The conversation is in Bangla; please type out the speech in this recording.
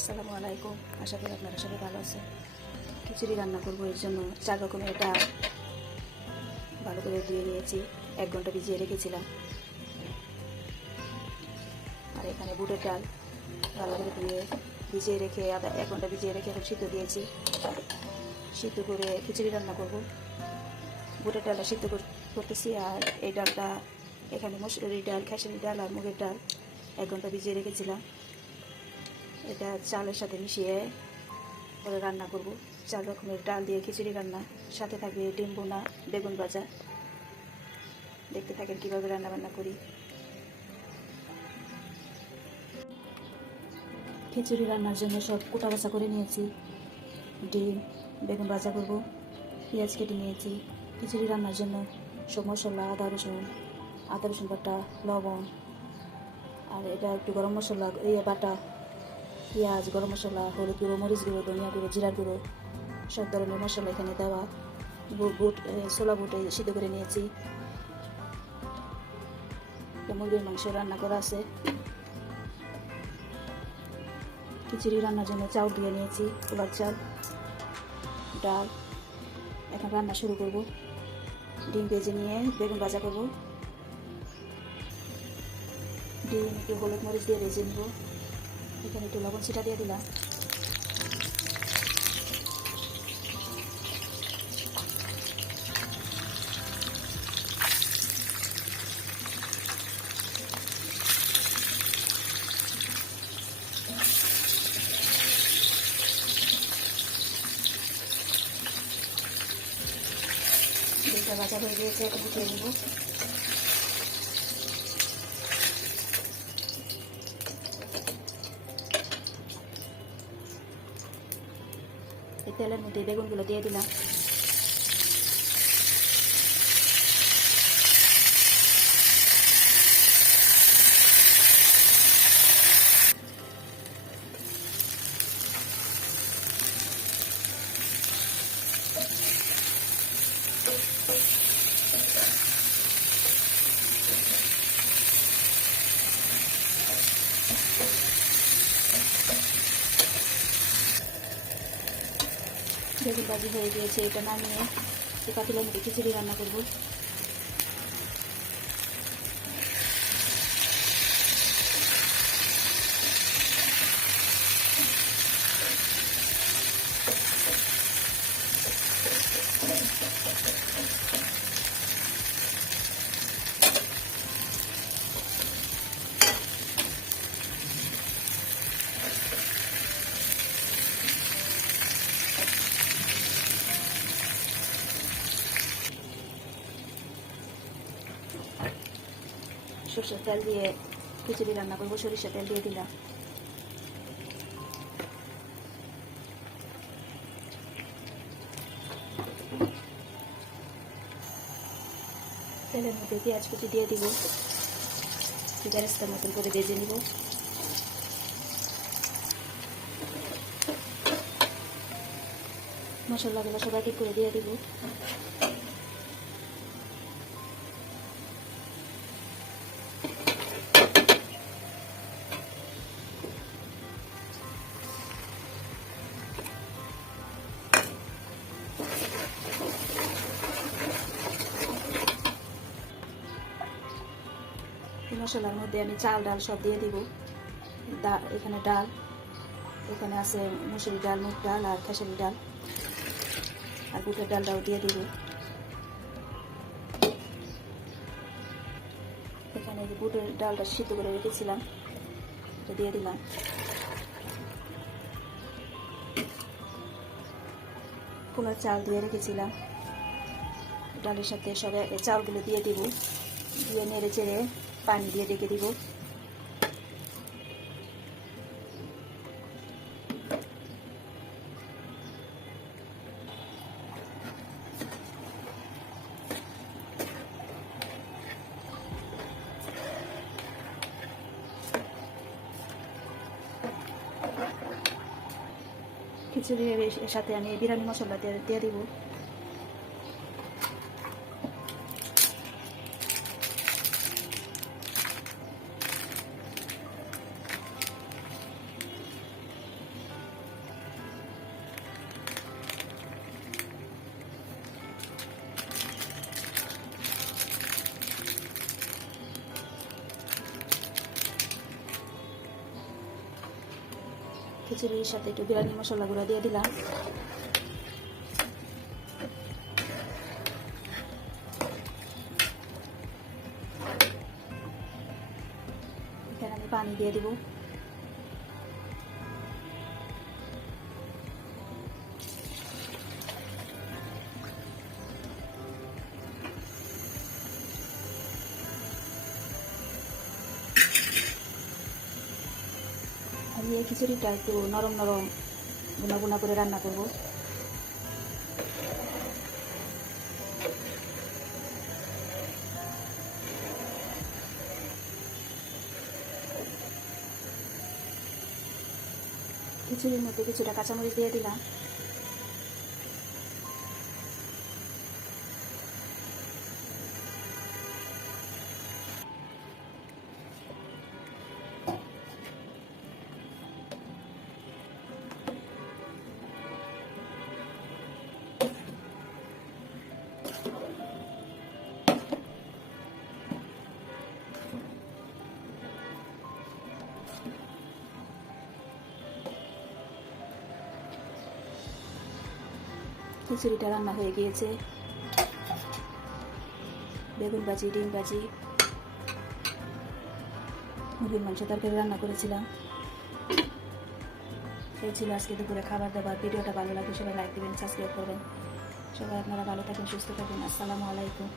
আসসালামু আলাইকুম। আশা করি আপনারা সবাই ভালো আছেন। খিচুড়ি রান্না করবো, এর জন্য 4 রকমের ডাল ভালো করে ধুয়ে নিয়েছি, 1 ঘন্টা ভিজিয়ে রেখেছিলাম। আর এখানে বুটের ডাল ভালো করে ধুয়ে ভিজিয়ে রেখে 1 ঘন্টা ভিজিয়ে রেখে এখন সিদ্ধ দিয়েছি। সিদ্ধ করে খিচুড়ি রান্না করব। বুটের ডালটা সিদ্ধ করতেছি, আর এই ডালটা এখানে মসুরি ডাল, খেসারি ডাল আর মুগের ডাল 1 ঘন্টা ভিজিয়ে রেখেছিলাম। এটা চালের সাথে মিশিয়ে পরে রান্না করব। 4 রকমের ডাল দিয়ে খিচুড়ি রান্না, সাথে থাকবে ডিম বোনা, বেগুন ভাজা। দেখতে থাকেন কীভাবে রান্না বান্না করি। খিচুড়ি রান্নার জন্য সব কুটা বাছা করে নিয়েছি। ডিম, বেগুন ভাজা করব, পেঁয়াজ কেটে নিয়েছি। খিচুড়ি রান্নার জন্য সব মশলা, আদা রসুন বাটা, লবণ, আর এটা একটু গরম মশলা বাটা, পেঁয়াজ, গরম মশলা, হলুদ গুঁড়ো, মরিচ গুঁড়ো, ধনিয়া গুঁড়ো, জিরা গুঁড়ো, সব ধরনের মশলা এখানে দেওয়া। ছোলা বুট সিদ্ধ করে নিয়েছি। মুরগির মাংস রান্না করা আছে। খিচুড়ি রান্নার জন্য চাউল দিয়ে নিয়েছি, পোলার চাল, ডাল। এখন রান্না শুরু করব। ডিম ভেজে নিয়ে বেগুন ভাজা করব। ডিম একটু হলুদ মরিচ দিয়ে ভেজে নেব। এখানে একটু লবণ ছিটা দিয়ে দিলাম। ডিমটা ভাজা হয়ে গিয়েছে, এখন উঠিয়ে নেব। এই তেলের মধ্যে বেগুনগুলো দিয়ে দিলাম। বেগুন ভাজি হয়ে গিয়েছে, এটা নামিয়ে এই পাতিলের মধ্যে খিচুড়ি রান্না করব। সরষের তেল দিয়ে খিচুড়ি রান্না করবো, সরিষার তেল দিয়ে দিলাম। তেলের মধ্যে পেঁয়াজ কুচি দিয়ে দিব, বেরেস্তার মতন করে ভেজে নিব। মশলাগুলো সব এক এক করে দিয়ে দিব। মশলার মধ্যে আমি চাল ডাল সব দিয়ে দিব। এখানে ডাল, এখানে আছে মুসুরি ডাল, মুগ ডাল আর খেসারি ডাল, আর বুটের ডালটাও দিয়ে দিব। এখানে বুটের ডালটা সিদ্ধ করে রেখেছিলাম, এটা দিয়ে দিলাম। পোলার চাল দিয়ে রেখেছিলাম, ডালের সাথে সব চালগুলো দিয়ে দিব। দিয়ে নেড়ে চেড়ে পানি দিয়ে ঢেকে দিব। খিচুড়ির সাথে আমি বিরিয়ানি মশলা দিয়ে দিব। খিচুড়ির সাথে একটু বিরিয়ানি মশলা গুঁড়া দিয়ে দিলাম। এখানে আমি পানি দিয়ে দিব। আমি এই খিচুড়িটা একটু নরম নরম গুনা গুনা করে রান্না করব। খিচুড়ির মধ্যে কিছুটা কাঁচামরিচ দিয়ে দিলাম। খিচুড়িটা রান্না হয়ে গিয়েছে। বেগুন ভাজি, ডিম ভাজি, মুরগির মাংস তরকারি রান্না করেছিলাম। এই ছিল আজকে দুপুরে খাবার দাবার। ভিডিওটা ভালো লাগলে সবাই লাইক দেবেন, সাবস্ক্রাইব করবেন। সবাই আপনারা ভালো থাকেন, সুস্থ থাকেন। আসসালামু আলাইকুম।